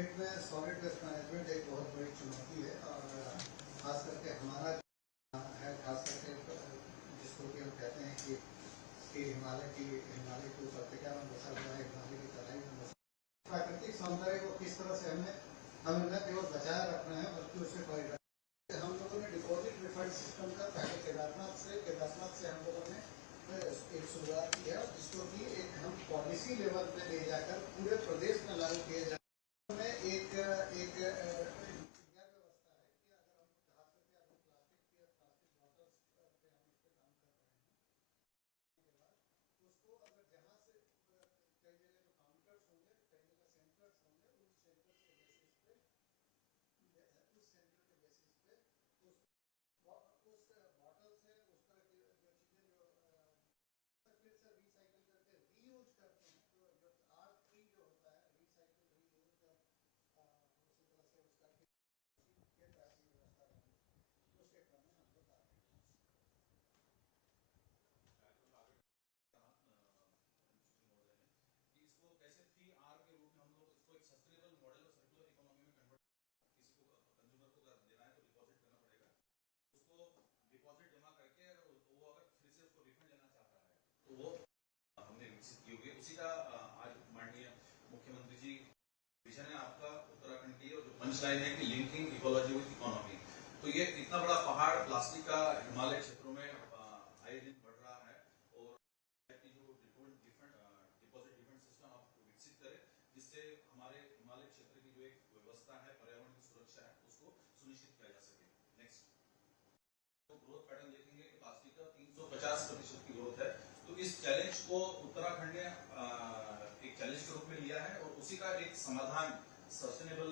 State में solid waste management एक बहुत बड़ी चुनौती है और खास करके हमारा है, खास करके जिसको कि हम कहते हैं कि हिमालय की उपत्यका में बसा हुआ है, हिमालय की तराई में बसा प्राकृतिक सौंदर्य को किस तरह से हमें न केवल बचाए रखना है बल्कि उससे परिरक्षण। हम लोगों ने डिपॉजिट रिफंड सिस्टम का पहले केदारनाथ से हम लोगों ने एक शुरुआत की है, जिसको कि एक हम पॉलिसी लेवल पे ले जाकर पूरे प्रदेश में लागू किए जाए। एक व्यवस्था है कि अगर हम खास करके अभी प्लास्टिक बॉटल्स पे हम इस पे काम कर रहे हैं, उसको अगर जहाँ से कई जगह जो काउंटर्स होंगे, कई जगह सेंटर्स होंगे, उस सेंटर के बेसिस पे उस बॉटल से उस तरह की जो चीज़ें जो फिर से रिसाइकिल करके रीयूज करते हैं, तो जो R3 जो होता है, रिसाइकिल रीयूज और उसी तरह से उसका ऐसी व्यवस्था रखी उसके क्रम में हम बता रहे हैं। इसको कैसे 3R के रूप में हम लोग इसको एक सस्टेनेबल मॉडल और सर्कुलर इकोनॉमी में कन्वर्ट, किसी को कंज्यूमर को देना है तो डिपॉजिट करना पड़ेगा, उसको डिपॉजिट जमा करके वो अगर फिर से उसको रिफंड लेना चाहता है तो वो हमने विकसित की हुई है। उसी का आज माननीय मुख्यमंत्री जी विजन है आपका उत्तराखंड की, और जो पंच लाइन है कि लिंकिंग इकोलॉजी विद इकोनॉमी। तो ये इतना बड़ा पहाड़ प्लास्टिक का हिमालय क्षेत्रों में आए दिन बढ़ रहा है, और जो डिपॉजिट रिफंड सिस्टम आप विकसित करें जिससे हमारे हिमालय क्षेत्र की जो एक व्यवस्था है, पर्यावरण की सुरक्षा है, उसको सुनिश्चित किया जा सके। नेक्स्ट, तो ग्रोथ पैटर्न देखेंगे कि प्लास्टिक का 350% की ग्रोथ है। तो इस चैलेंज को उत्तराखंड ने एक चैलेंज के रूप में लिया है और उसी का एक समाधान सस्टेनेबल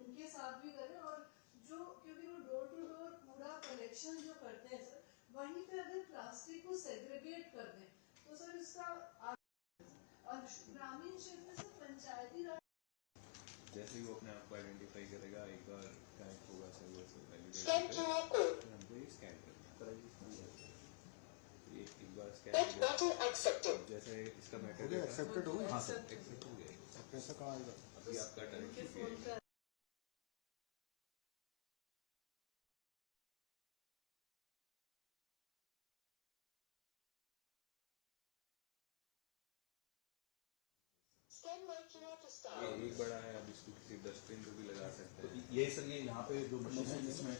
उनके साथ भी करें, और जो क्योंकि वो डोर टू डोर कूड़ा कलेक्शन जो करते हैं सर, वहीं पे अगर प्लास्टिक को सेग्रीगेट कर दें तो सर इसका और ग्रामीण क्षेत्र से पंचायती राज जैसे ही वो अपने आप को आइडेंटिफाई करेगा, एक बार कनेक्ट होगा सर्वर से वैलिडेट हमको ये स्कैन करना है, एक बार स्कैन जैसे इसका मैटर एक्सेप्टेड हो गया। हाँ सर, एक्सेप्ट हो गया। पैसा कहाँ आएगा? अभी आपका डायरेक्ट एक बड़ा है, अब इसको किसी डस्टबिन पे भी लगा सकते हैं। ये सर, ये यहाँ पे जो मशीन है इसमें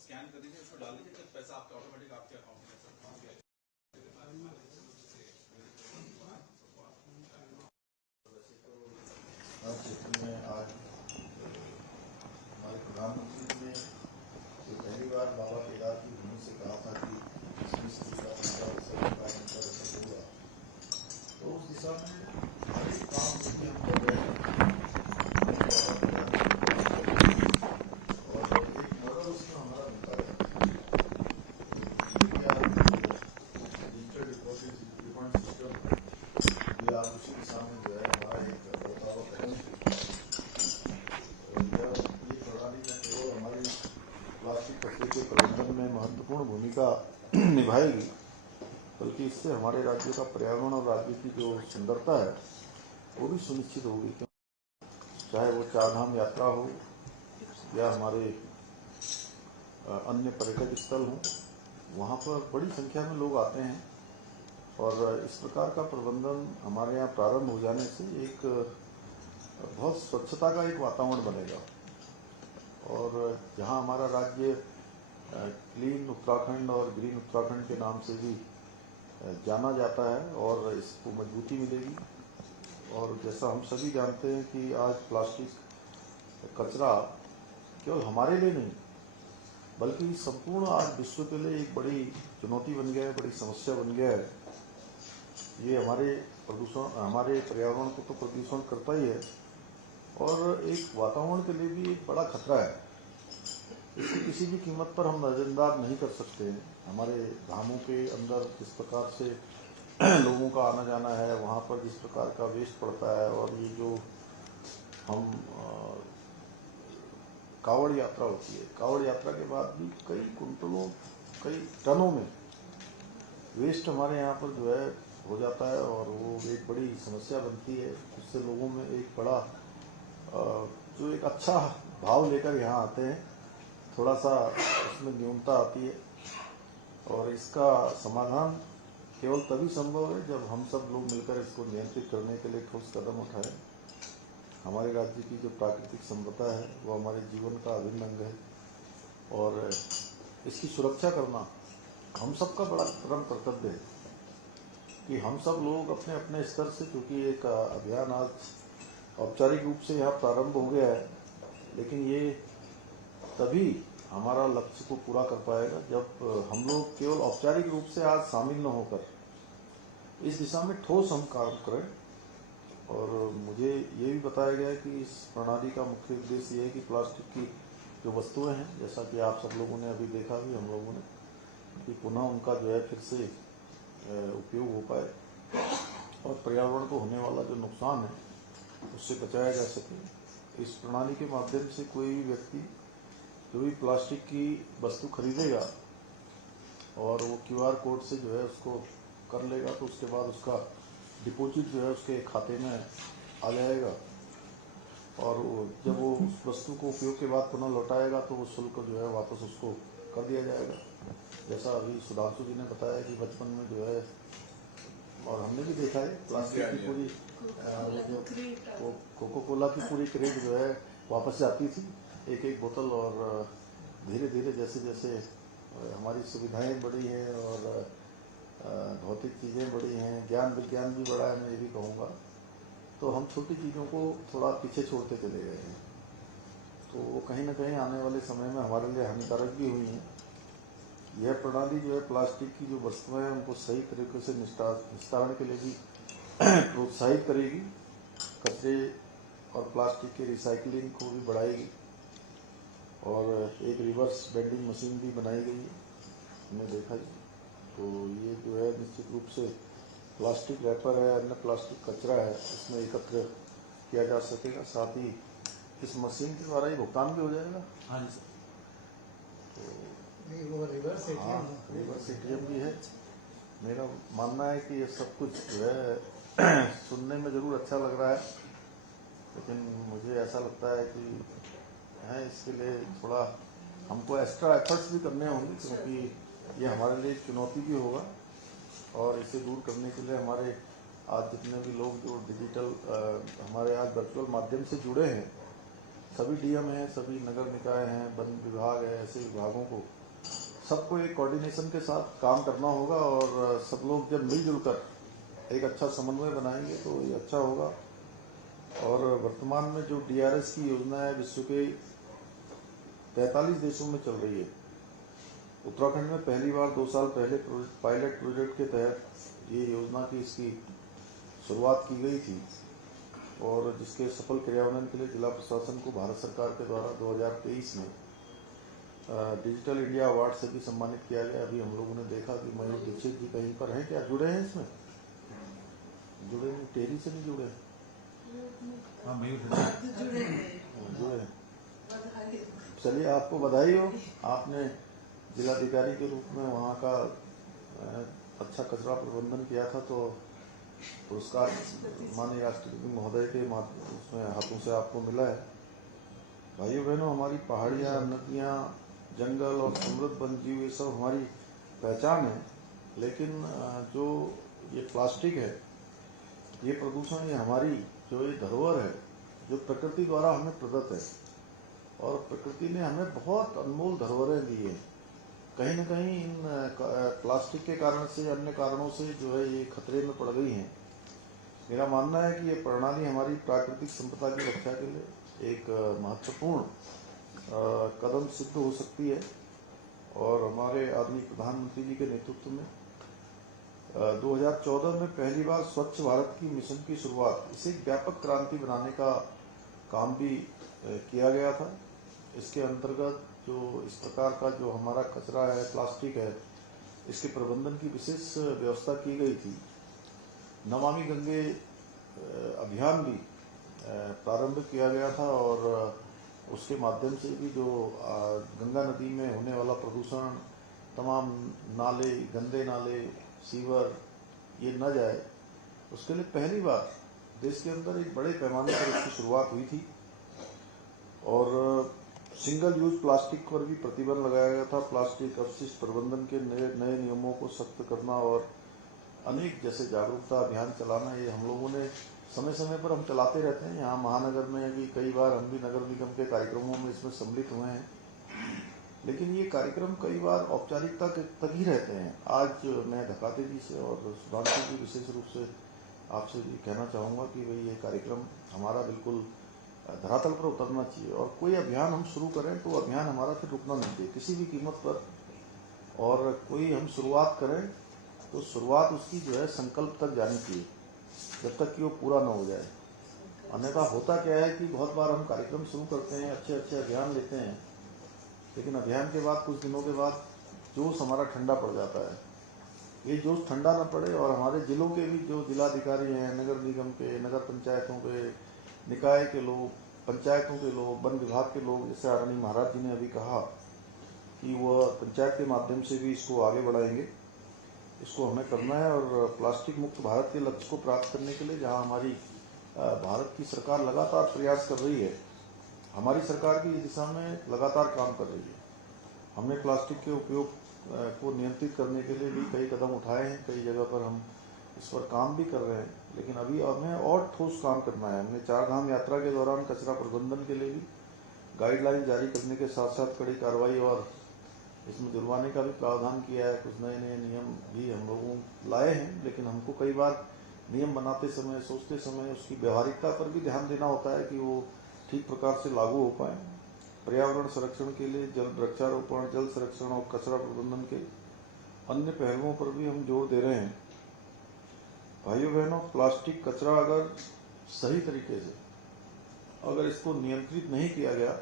स्कैन कर दीजिए, उसको डाल दीजिए, तो पैसा आपका ऑटोमेटिक आपके अकाउंट में सर पहुंच गया। आज हमारे प्रधानमंत्री जी ने पहली बार बाबा केदार की भूमि से कहा था कि इसमें का दर्शन होगा, तो उस दिशा में हर एक काम हम कर रहे हैं और एक मॉडल उसमें हमारा बनता है। डिजिटल डिपॉजिट रिफंड सिस्टम, ये आप उसी दिशा में जो है हमारा एक बड़ा कदम है। ये प्रणाली में केवल हमारी प्लास्टिक कचरे के प्रबंधन में महत्वपूर्ण भूमिका निभाएगी, बल्कि इससे हमारे राज्य का पर्यावरण और राज्य की जो सुंदरता है वो भी सुनिश्चित होगी। चाहे वो चारधाम यात्रा हो या हमारे अन्य पर्यटक स्थल हों, वहाँ पर बड़ी संख्या में लोग आते हैं और इस प्रकार का प्रबंधन हमारे यहाँ प्रारंभ हो जाने से एक बहुत स्वच्छता का एक वातावरण बनेगा। और जहाँ हमारा राज्य क्लीन उत्तराखंड और ग्रीन उत्तराखंड के नाम से भी जाना जाता है और इसको मजबूती मिलेगी। और जैसा हम सभी जानते हैं कि आज प्लास्टिक कचरा केवल हमारे लिए नहीं बल्कि संपूर्ण आज विश्व के लिए एक बड़ी चुनौती बन गया है, बड़ी समस्या बन गया है। ये हमारे पर्यावरण को तो प्रदूषण करता ही है और एक वातावरण के लिए भी एक बड़ा खतरा है। इसको किसी भी कीमत पर हम नजरअंदाज नहीं कर सकते हैं। हमारे धामों के अंदर जिस प्रकार से लोगों का आना जाना है, वहाँ पर जिस प्रकार का वेस्ट पड़ता है और ये जो हम कावड़ यात्रा होती है, कावड़ यात्रा के बाद भी कई कुंटलों कई टनों में वेस्ट हमारे यहाँ पर जो है हो जाता है और वो एक बड़ी समस्या बनती है। उससे लोगों में एक बड़ा जो एक अच्छा भाव लेकर यहाँ आते हैं, थोड़ा सा उसमें न्यूनता आती है और इसका समाधान केवल तभी संभव है जब हम सब लोग मिलकर इसको नियंत्रित करने के लिए ठोस कदम उठाएं। हमारे राज्य की जो प्राकृतिक संपदा है वो हमारे जीवन का अभिन्न अंग है और इसकी सुरक्षा करना हम सबका बड़ा परम कर्तव्य है कि हम सब लोग अपने अपने स्तर से, क्योंकि एक अभियान आज औपचारिक रूप से यहाँ प्रारंभ हो गया है, लेकिन ये तभी हमारा लक्ष्य को पूरा कर पाएगा जब हम लोग केवल औपचारिक रूप से आज शामिल न होकर इस दिशा में ठोस हम काम करें। और मुझे ये भी बताया गया है कि इस प्रणाली का मुख्य उद्देश्य ये है कि प्लास्टिक की जो वस्तुएं हैं, जैसा कि आप सब लोगों ने अभी देखा भी हम लोगों ने, कि पुनः उनका जो है फिर से उपयोग हो पाए और पर्यावरण को होने वाला जो नुकसान है उससे बचाया जा सके। इस प्रणाली के माध्यम से कोई भी व्यक्ति जो भी प्लास्टिक की वस्तु खरीदेगा और वो QR कोड से जो है उसको कर लेगा तो उसके बाद उसका डिपॉजिट जो है उसके खाते में आ जाएगा और जब वो उस वस्तु को उपयोग के बाद पुनः लौटाएगा तो वो शुल्क जो है वापस उसको कर दिया जाएगा। जैसा अभी सुधांशु जी ने बताया कि बचपन में जो है और हमने भी देखा है प्लास्टिक की पूरी कोको कोला की पूरी क्रेट जो है वापस जाती थी, एक एक बोतल। और धीरे धीरे जैसे जैसे हमारी सुविधाएं बढ़ी हैं और भौतिक चीज़ें बढ़ी हैं, ज्ञान विज्ञान भी बढ़ा है, मैं ये भी कहूँगा, तो हम छोटी चीज़ों को थोड़ा पीछे छोड़ते चले गए हैं। तो वो कहीं ना कहीं आने वाले समय में हमारे लिए हानिकारक भी हुई हैं। यह प्रणाली जो है प्लास्टिक की जो वस्तुएं हैं उनको सही तरीके से निस्तारण के लिए भी प्रोत्साहित करेगी, कचरे और प्लास्टिक के रिसाइकलिंग को भी बढ़ाएगी और एक रिवर्स बेंडिंग मशीन भी बनाई गई है, हमने देखा है। तो ये जो है निश्चित रूप से प्लास्टिक रैपर है, अन्य प्लास्टिक कचरा है, इसमें एकत्र किया जा सकेगा। साथ ही इस मशीन के द्वारा ही भुगतान भी हो जाएगा। हाँ जी सर। तो रिवर्स ATM भी है। मेरा मानना है कि ये सब कुछ जो है सुनने में जरूर अच्छा लग रहा है, लेकिन मुझे ऐसा लगता है कि इसके लिए थोड़ा हमको एक्स्ट्रा एफर्ट्स भी करने होंगे, क्योंकि ये हमारे लिए चुनौती भी होगा और इसे दूर करने के लिए हमारे आज जितने भी लोग जो डिजिटल हमारे आज वर्चुअल माध्यम से जुड़े हैं, सभी DM हैं, सभी नगर निकाय हैं, वन विभाग है, ऐसे विभागों को सबको एक कोऑर्डिनेशन के साथ काम करना होगा और सब लोग जब मिलजुल कर एक अच्छा समन्वय बनाएंगे तो ये अच्छा होगा। और वर्तमान में जो DRS की योजना है विश्व के 43 देशों में चल रही है। उत्तराखंड में पहली बार 2 साल पहले पायलट प्रोजेक्ट के तहत ये योजना की इसकी शुरुआत की गई थी और जिसके सफल क्रियान्वयन के लिए जिला प्रशासन को भारत सरकार के द्वारा 2023 में डिजिटल इंडिया अवार्ड से भी सम्मानित किया गया। अभी हम लोगों ने देखा कि मयूर दीक्षित जी कहीं पर हैं, क्या जुड़े हैं इसमें? जुड़े नहीं, टेरी से नहीं जुड़े। हाँ मयूर जुड़े। चलिए आपको बधाई हो, आपने जिलाधिकारी के रूप में वहाँ का अच्छा कचरा प्रबंधन किया था, तो पुरस्कार माननीय राष्ट्रपति महोदय के उसमें हाथों से आपको मिला है। भाइयों बहनों, हमारी पहाड़ियाँ, नदियाँ, जंगल और समृद्ध वन जीव, ये सब हमारी पहचान है। लेकिन जो ये प्लास्टिक है, ये प्रदूषण, ये हमारी जो ये धरोहर है, जो प्रकृति द्वारा हमें प्रदत्त है, और प्रकृति ने हमें बहुत अनमोल धरोहरें दी है। कहीं न कहीं इन प्लास्टिक के कारण से, अन्य कारणों से जो है ये खतरे में पड़ गई हैं। मेरा मानना है कि ये प्रणाली हमारी प्राकृतिक संपदा की रक्षा के लिए एक महत्वपूर्ण कदम सिद्ध हो सकती है। और हमारे आदरणीय प्रधानमंत्री जी के नेतृत्व में 2014 में पहली बार स्वच्छ भारत की मिशन की शुरुआत, इसे व्यापक क्रांति बनाने का काम भी किया गया था। इसके अंतर्गत जो इस प्रकार का जो हमारा कचरा है, प्लास्टिक है, इसके प्रबंधन की विशेष व्यवस्था की गई थी। नमामि गंगे अभियान भी प्रारंभ किया गया था, और उसके माध्यम से भी जो गंगा नदी में होने वाला प्रदूषण, तमाम नाले, गंदे नाले, सीवर, ये न जाए, उसके लिए पहली बार देश के अंदर एक बड़े पैमाने पर इसकी शुरुआत हुई थी। और सिंगल यूज प्लास्टिक पर भी प्रतिबंध लगाया गया था। प्लास्टिक अपशिष्ट प्रबंधन के नए नियमों को सख्त करना और अनेक जैसे जागरूकता अभियान चलाना, ये हम लोगों ने समय समय पर हम चलाते रहते हैं। यहाँ महानगर में भी कई बार हम भी नगर निगम के कार्यक्रमों में इसमें सम्मिलित हुए हैं, लेकिन ये कार्यक्रम कई बार औपचारिकता तक ही रहते हैं। आज मैं धकाते जी से और सुधांशु जी विशेष रूप से आपसे भी कहना चाहूँगा कि भाई ये कार्यक्रम हमारा बिल्कुल धरातल पर उतरना चाहिए, और कोई अभियान हम शुरू करें तो अभियान हमारा फिर रुकना नहीं चाहिए किसी भी कीमत पर। और कोई हम शुरुआत करें तो शुरुआत उसकी जो है संकल्प तक जानी चाहिए, जब तक कि वो पूरा न हो जाए। अन्यथा होता क्या है कि बहुत बार हम कार्यक्रम शुरू करते हैं, अच्छे अच्छे अभियान लेते हैं, लेकिन अभियान के बाद कुछ दिनों के बाद जोश हमारा ठंडा पड़ जाता है। ये जोश ठंडा न पड़े, और हमारे जिलों के भी जो जिलाधिकारी हैं, नगर निगम के, नगर पंचायतों के, निकाय के लोग, पंचायतों के लोग, वन विभाग के लोग, जैसे आदरणीय महाराज जी ने अभी कहा कि वह पंचायत के माध्यम से भी इसको आगे बढ़ाएंगे। इसको हमें करना है, और प्लास्टिक मुक्त भारत के लक्ष्य को प्राप्त करने के लिए जहां हमारी भारत की सरकार लगातार प्रयास कर रही है, हमारी सरकार की इस दिशा में लगातार काम कर रही है। हमने प्लास्टिक के उपयोग को नियंत्रित करने के लिए भी कई कदम उठाए हैं, कई जगह पर हम इस पर काम भी कर रहे हैं, लेकिन अभी हमें और ठोस काम करना है। हमने 4 धाम यात्रा के दौरान कचरा प्रबंधन के लिए भी गाइडलाइन जारी करने के साथ साथ कड़ी कार्रवाई और इसमें जुर्माने का भी प्रावधान किया है। कुछ नए नए नियम भी हम लोगों लाए हैं, लेकिन हमको कई बार नियम बनाते समय, सोचते समय उसकी व्यवहारिकता पर भी ध्यान देना होता है कि वो ठीक प्रकार से लागू हो पाए। पर्यावरण संरक्षण के लिए जल वृक्षारोपण, जल संरक्षण और कचरा प्रबंधन के अन्य पहलुओं पर भी हम जोर दे रहे हैं। भाइयों बहनों, प्लास्टिक कचरा अगर सही तरीके से अगर इसको नियंत्रित नहीं किया गया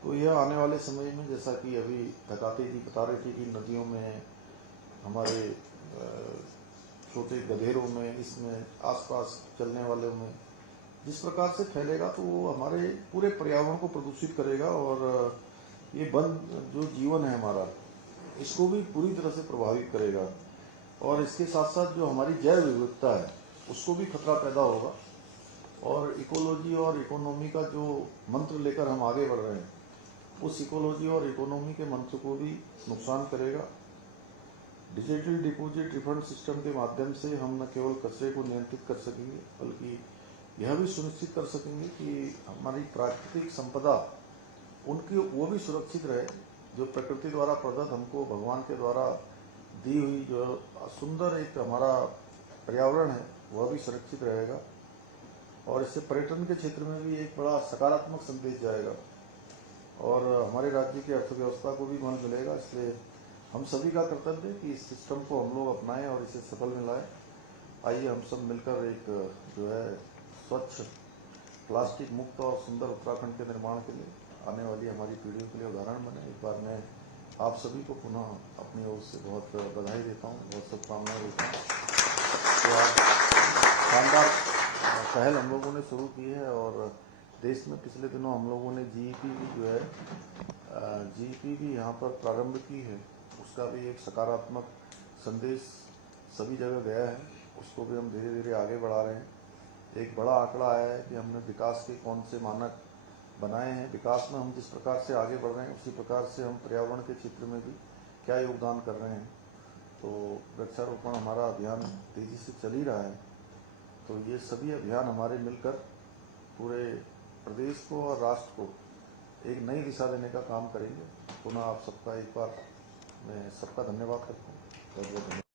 तो यह आने वाले समय में, जैसा कि अभी धकाते जी बता रहे थे कि नदियों में, हमारे छोटे गधेरों में, इसमें आसपास चलने वालों में जिस प्रकार से फैलेगा तो वो हमारे पूरे पर्यावरण को प्रदूषित करेगा, और ये वन जो जीवन है हमारा, इसको भी पूरी तरह से प्रभावित करेगा। और इसके साथ साथ जो हमारी जैव विविधता है उसको भी खतरा पैदा होगा, और इकोलॉजी और इकोनॉमी का जो मंत्र लेकर हम आगे बढ़ रहे हैं, उस इकोलॉजी और इकोनॉमी के मंत्र को भी नुकसान करेगा। डिजिटल डिपॉजिट रिफंड सिस्टम के माध्यम से हम न केवल कचरे को नियंत्रित कर सकेंगे, बल्कि यह भी सुनिश्चित कर सकेंगे कि हमारी प्राकृतिक संपदा उनकी वो भी सुरक्षित रहे, जो प्रकृति द्वारा प्रदत्त हमको भगवान के द्वारा दी हुई जो सुंदर एक हमारा पर्यावरण है वह भी सुरक्षित रहेगा। और इससे पर्यटन के क्षेत्र में भी एक बड़ा सकारात्मक संदेश जाएगा, और हमारे राज्य की अर्थव्यवस्था को भी बल मिलेगा। इसलिए हम सभी का कर्तव्य है कि इस सिस्टम को हम लोग अपनाएं और इसे सफल में लाएं। आइए हम सब मिलकर एक जो है स्वच्छ, प्लास्टिक मुक्त और सुंदर उत्तराखंड के निर्माण के लिए, आने वाली हमारी पीढ़ियों के लिए उदाहरण बने। एक बार मैं आप सभी को पुनः अपनी ओर से बहुत बधाई देता हूँ, बहुत शुभकामनाएं देता हूँ। तो आज शानदार पहल हम लोगों ने शुरू की है, और देश में पिछले दिनों हम लोगों ने जीईपी भी जो है जीईपी भी यहाँ पर प्रारंभ की है। उसका भी एक सकारात्मक संदेश सभी जगह गया है, उसको भी हम धीरे धीरे आगे बढ़ा रहे हैं। एक बड़ा आंकड़ा आया है कि हमने विकास के कौन से मानक बनाए हैं, विकास में हम जिस प्रकार से आगे बढ़ रहे हैं उसी प्रकार से हम पर्यावरण के क्षेत्र में भी क्या योगदान कर रहे हैं। तो वृक्षारोपण हमारा अभियान तेजी से चल ही रहा है। तो ये सभी अभियान हमारे मिलकर पूरे प्रदेश को और राष्ट्र को एक नई दिशा देने का काम करेंगे। पुनः आप सबका एक बार मैं सबका धन्यवाद करता हूँ। बहुत बहुत धन्यवाद।